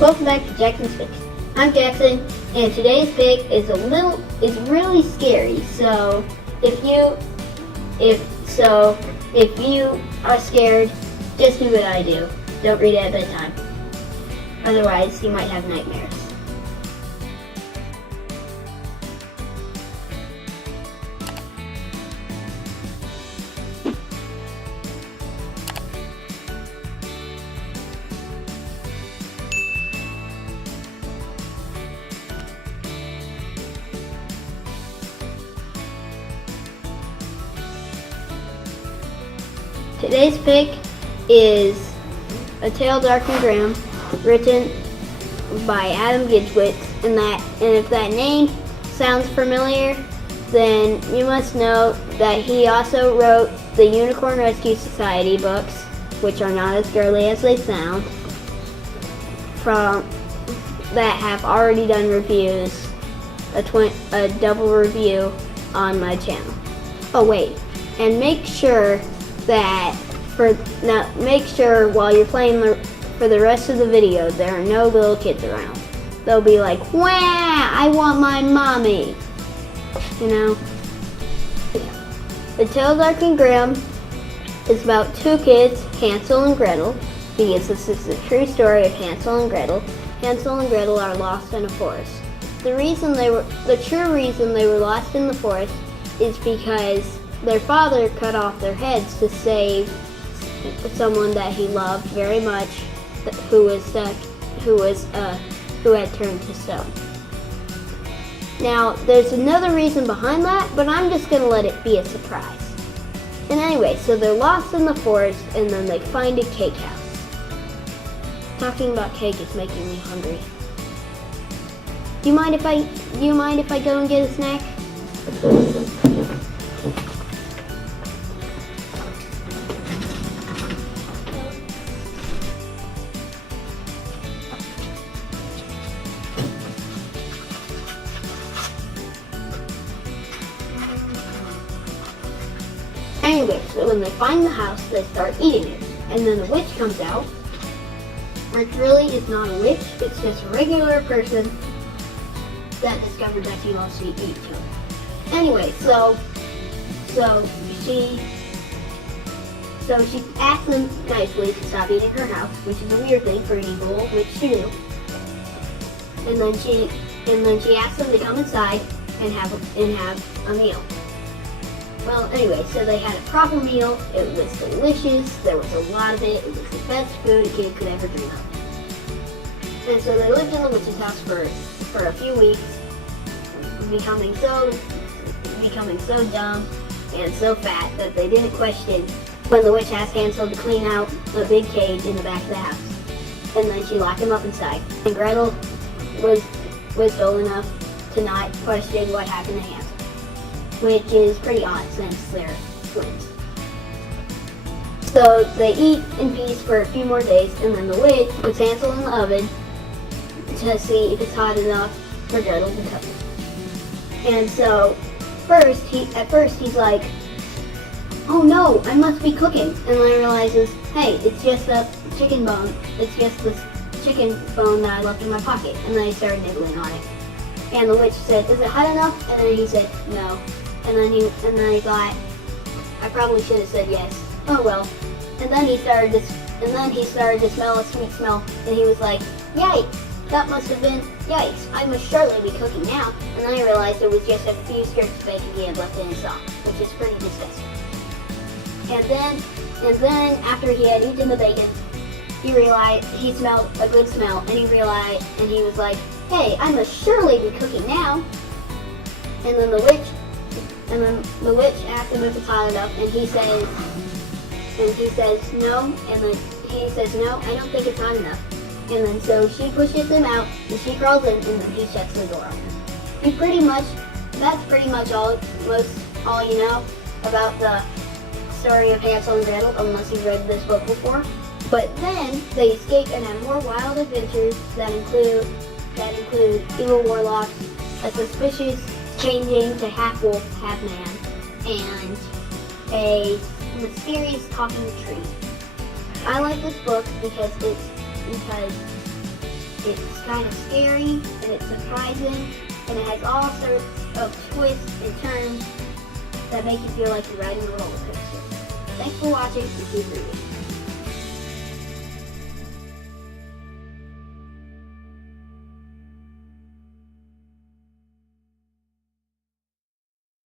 Welcome back to Jackson's Picks. I'm Jackson, and today's pick is really scary. So if you are scared, just do what I do. Don't read it at bedtime. Otherwise, you might have nightmares. Today's pick is A Tale Dark and Grimm, written by Adam Gidwitz, and if that name sounds familiar, then you must know that he also wrote the Unicorn Rescue Society books, which are not as girly as they sound, that have already done reviews, a double review on my channel. Oh wait, and make sure while you're playing for the rest of the video, there are no little kids around. They'll be like, "Wah! I want my mommy." You know? Yeah. The Tale Dark and Grimm is about two kids, Hansel and Gretel, because this is the true story of Hansel and Gretel. Hansel and Gretel are lost in a forest. The true reason they were lost in the forest is because their father cut off their heads to save someone that he loved very much, who had turned to stone. Now, there's another reason behind that, but I'm just gonna let it be a surprise. And anyway, so they're lost in the forest, and then they find a cake house. Talking about cake is making me hungry. Do you mind if I go and get a snack? Anyway, so when they find the house, they start eating it. And then the witch comes out, which really is not a witch, it's just a regular person that discovered that she loves to eat too. Anyway, so she asks them nicely to stop eating her house, which is a weird thing for an evil old witch to do. And then she asks them to come inside and have a meal. Well, anyway, so they had a proper meal. It was delicious. There was a lot of it. It was the best food a kid could ever dream of. And so they lived in the witch's house for a few weeks, becoming so dumb and so fat that they didn't question when the witch asked Hansel to clean out the big cage in the back of the house. And then she locked him up inside. And Gretel was dull enough to not question what happened to Hansel, which is pretty odd since they're twins. So they eat in peace for a few more days, and then the witch puts Hansel in the oven to see if it's hot enough for Gretel to cook. And so at first he's like, "Oh no, I must be cooking," and then he realizes, hey, it's just a chicken bone. It's just this chicken bone that I left in my pocket. And then he started nibbling on it. And the witch said, "Is it hot enough?" And then he said, "No." And then he thought, I probably should have said yes. Oh well. And then he started to smell a sweet smell, and he was like, "Yikes! That must have been yikes! I must surely be cooking now." And then he realized it was just a few strips of bacon he had left in his sock, which is pretty disgusting. And then after he had eaten the bacon, he realized he smelled a good smell, and he was like, "Hey, I must surely be cooking now." And then the witch asked him if it's hot enough, and he says no, and then he says, "No, I don't think it's hot enough." And then so she pushes him out, and she crawls in, and then he shuts the door on her. That's pretty much all you know about the story of Hansel and Gretel, unless you've read this book before. But then they escape and have more wild adventures that include evil warlocks, a suspicious changing to half wolf, half man, and a mysterious talking tree. I like this book because It's kind of scary, and it's surprising, and it has all sorts of twists and turns that make you feel like you're riding a roller coaster. Thanks for watching and keep reading.